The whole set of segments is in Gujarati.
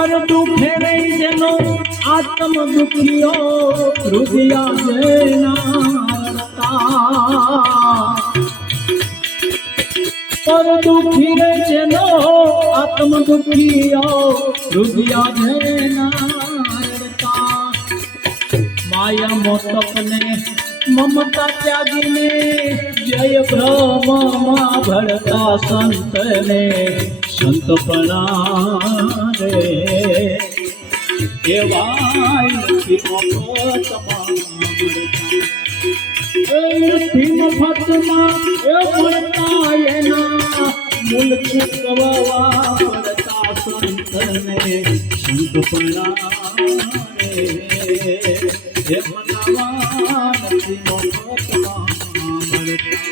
પર દુખે રહી જેનો આત્મ દુખીઓ હૃદયા જેના પર દુખી રે જેનો આત્મ દુખીઓ હૃદયા જેના માયા મોતપને મમતા ત્યાગીને જય બ્રહ્મમાં ભળતા સંતને સંતપણા રે કેવાય નથી મફતમાં એ મળતા એના મૂળ ચૂકવવા પડતા સંતને સંતપણા રે એ મનાવા નથી મફતમાં મળતા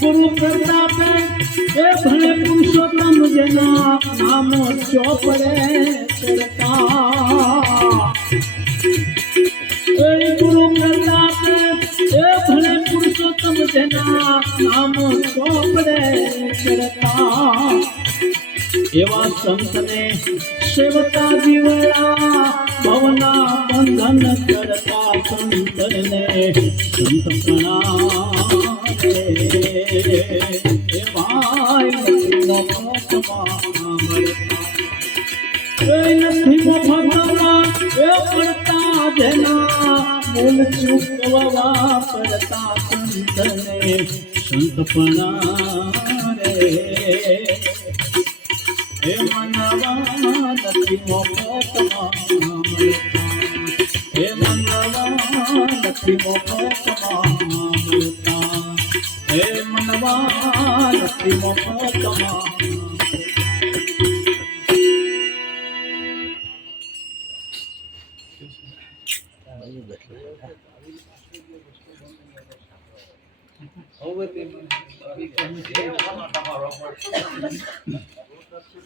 ગુરુ પ્રતાપે એ ભલે પુરુષોત્તમ જેના નામો ચોપડે ચડતા એ ગુરુ પ્રતાપે એ ભલે પુરુષોત્તમ જેના નામો ચોપડે ચડતા એવા સંતને સેવતા જીવયા ભવના બંધન કરતા સંતને સંતપણા નથી મફતમાં એ પડતા જેના મૂળ ચૂકવવા પડતા સંતને સંતપણા રે એ મનવા નથી મફતમાં મળતા એ મનવા નથી મફતમાં મળતા એ મનવા નથી મફતમાં હવે